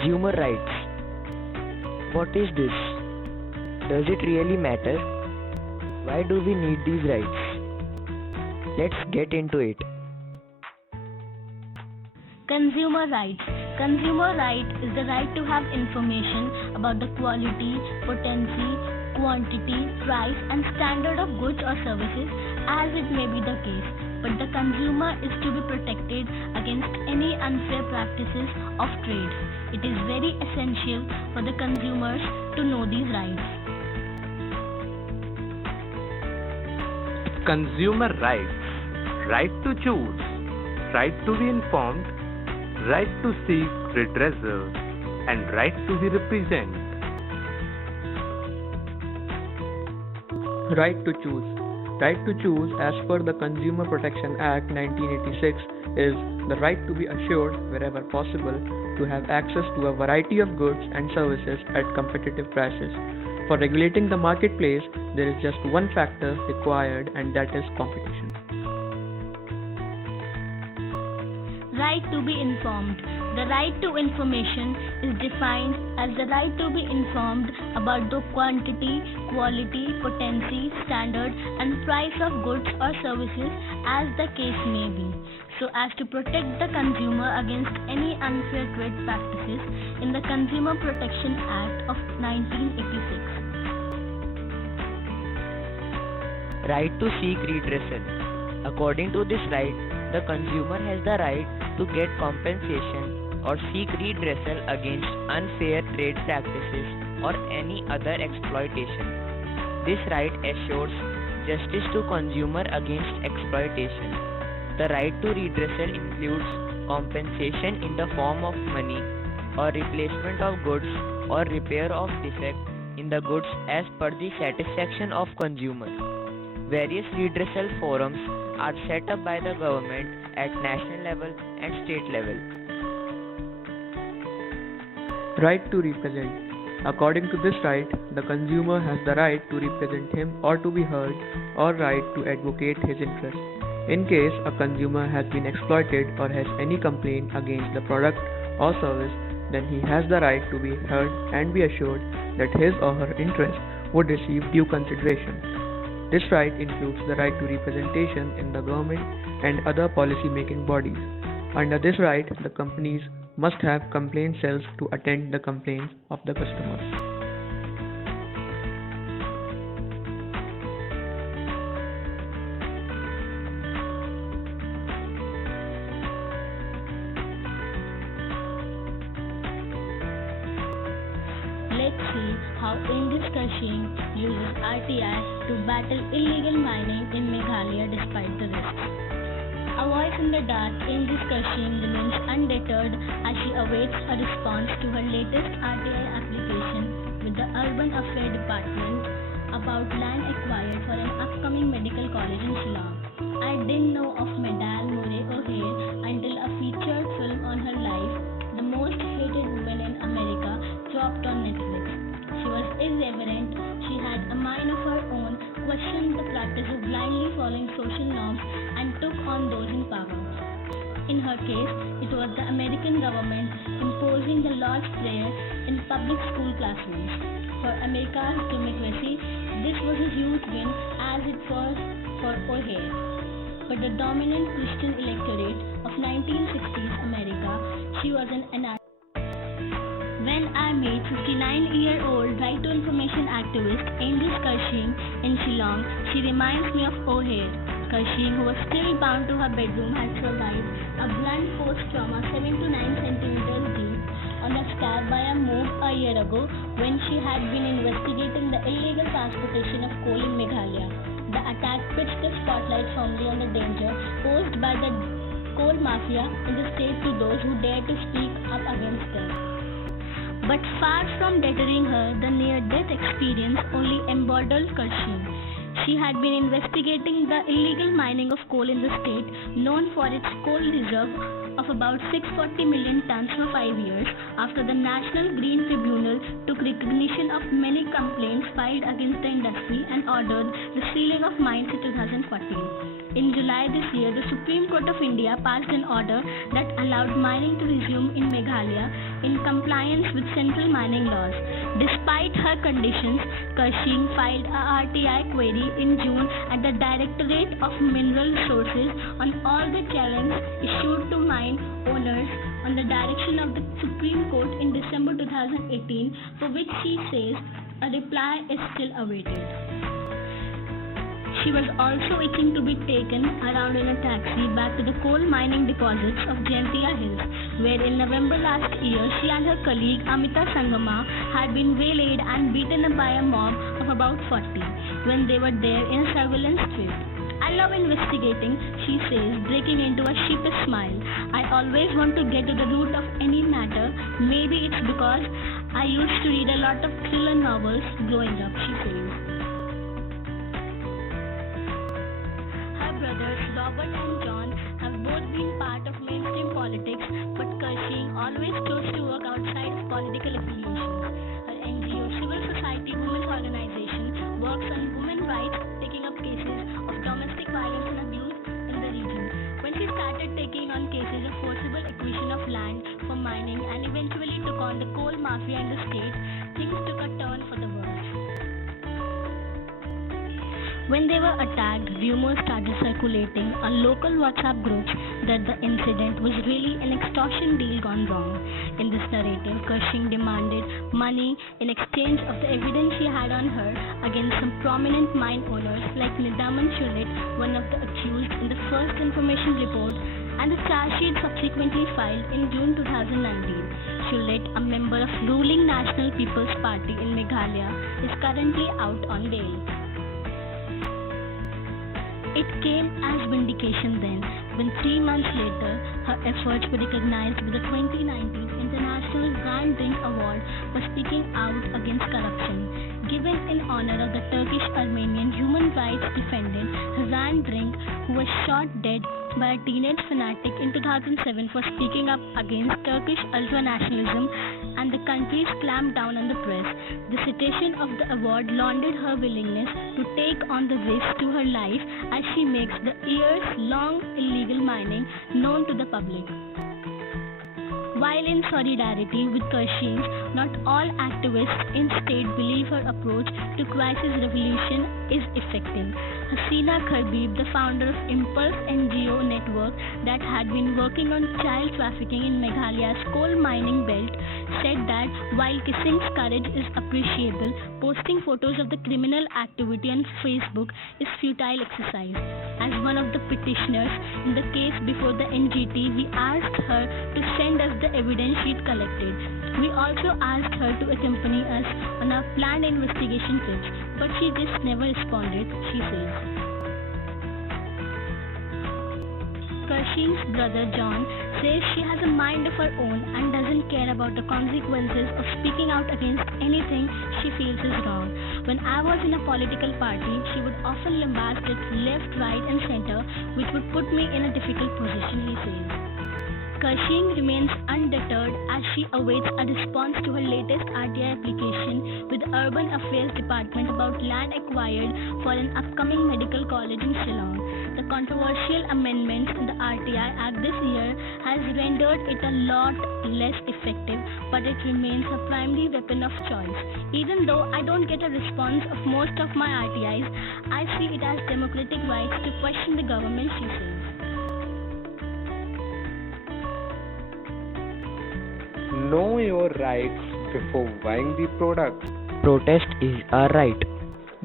Consumer rights. What is this? Does it really matter? Why do we need these rights? Let's get into it. Consumer rights. Consumer right is the right to have information about the quality, potency, quantity, price, and standard of goods or services as it may be the case. But the consumer is to be protected against any unfair practices of trade. It is very essential for the consumers to know these rights. Consumer rights. Right to choose. Right to be informed. Right to seek redressal. And right to be represented. Right to choose. Right to choose, as per the Consumer Protection Act 1986, is the right to be assured, wherever possible, to have access to a variety of goods and services at competitive prices. For regulating the marketplace, there is just one factor required, and that is competition. Right to be informed. The right to information is defined as the right to be informed about the quantity, quality, potency, standard, and price of goods or services as the case may be, so as to protect the consumer against any unfair trade practices in the Consumer Protection Act of 1986. Right to seek redressal. According to this right, the consumer has the right to get compensation or seek redressal against unfair trade practices or any other exploitation. This right assures justice to consumer against exploitation. The right to redressal includes compensation in the form of money or replacement of goods or repair of defect in the goods as per the satisfaction of consumer. Various redressal forums are set up by the government at national level and state level. Right to represent. According to this right, the consumer has the right to represent him or to be heard, or right to advocate his interest. In case a consumer has been exploited or has any complaint against the product or service, then he has the right to be heard and be assured that his or her interest would receive due consideration. This right includes the right to representation in the government and other policy-making bodies. Under this right, the companies must have complaint cells to attend the complaints of the customers. Let's see how Indus Kashing uses RTI to battle illegal mining in Meghalaya despite the risks. A voice in the dark, Indus Kashing remains undeterred as she awaits a response to her latest RTI application with the Urban Affairs Department about land acquired for an upcoming medical college in Shillong. I didn't know of Medal Murray O'Hare until a featured film on her life, The Most Hated Woman in America, dropped on Netflix. She was irreverent, she had a mind of her own, questioned the practice of blindly following social norms, and took on those in power. In her case, it was the American government imposing the Lord's Prayer in public school classrooms. For America's democracy, this was a huge win as it was for O'Hare. But the dominant Christian electorate of 1960s America, she was an anarchist. When I meet 59-year-old right to information activist Indus Kashing in Shillong, she reminds me of O'Hare. Kashing, who was still bound to her bedroom, had survived a blunt force trauma 7 to 9 centimeters deep on a stab by a mob a year ago when she had been investigating the illegal transportation of coal in Meghalaya. The attack pitched the spotlight firmly on the danger posed by the coal mafia in the state to those who dare to speak up against them. But far from deterring her, the near-death experience only emboldened Kashing. She had been investigating the illegal mining of coal in the state, known for its coal reserve of about 640 million tons for 5 years, after the National Green Tribunal took recognition of many complaints filed against the industry and ordered the sealing of mines in 2014. In July this year, the Supreme Court of India passed an order that allowed mining to resume in Meghalaya in compliance with central mining laws. Despite her conditions, Kershin filed a RTI query in June at the Directorate of Mineral Resources on all the challenges issued to mine owners on the direction of the Supreme Court in December 2018, for which she says a reply is still awaited. She was also itching to be taken around in a taxi back to the coal mining deposits of Jaintia Hills, where in November last year she and her colleague Amita Sangama had been waylaid and beaten up by a mob of about 40 when they were there in a surveillance trip. I love investigating, she says, breaking into a sheepish smile. I always want to get to the root of any matter. Maybe it's because I used to read a lot of thriller novels growing up, she says. Her brothers Robert and John have both been part of mainstream politics, but Kershin always chose to work outside of political affiliations. Her NGO, Civil Society Women's Organization, works on women's rights, taking up cases of domestic violence and abuse in the region. When she started taking on cases of forcible acquisition of land for mining and eventually took on the coal mafia in the state, things took a turn for the worse. When they were attacked, rumors started circulating on local WhatsApp groups that the incident was really an extortion deal gone wrong. In this narrative, Kershin demanded money in exchange of the evidence she had on her against some prominent mine owners like Nidaman Shulit, one of the accused in the first information report, and the charge sheet subsequently filed in June 2019. Shulit, a member of ruling National People's Party in Meghalaya, is currently out on bail. It came as vindication then, when 3 months later, her efforts were recognized with the 2019 International Grand Ring Award for speaking out against corruption, given in honor of the Turkish-Armenian human rights defendant Hrant Dink, who was shot dead by a teenage fanatic in 2007 for speaking up against Turkish ultranationalism and the country's clamp down on the press. The citation of the award lauded her willingness to take on the risk to her life as she makes the years-long illegal mining known to the public. While in solidarity with Kershin, not all activists in state believe her approach to crisis resolution is effective. Hasina Kharbib, the founder of Impulse NGO network that had been working on child trafficking in Meghalaya's coal mining belt, said that while Kissing's courage is appreciable, posting photos of the criminal activity on Facebook is futile exercise. As one of the petitioners in the case before the NGT, we asked her to send us the evidence she'd collected. We also asked her to accompany us on our planned investigation trips, but she just never responded, she says. Kershin's brother John says she has a mind of her own and doesn't care about the consequences of speaking out against anything she feels is wrong. When I was in a political party, she would often lambast it left, right and center, which would put me in a difficult position, he says. Kershin remains undeterred as she awaits a response to her latest RTI application with the Urban Affairs Department about land acquired for an upcoming medical college in Shillong. The controversial amendments in the RTI Act this year has rendered it a lot less effective, but it remains her primary weapon of choice. Even though I don't get a response of most of my RTIs, I see it as democratic rights to question the government, she says. Know your rights before buying the product. Protest is a right.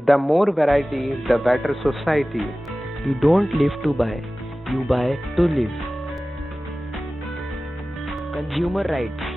The more variety, the better society. You don't live to buy, you buy to live. Consumer rights.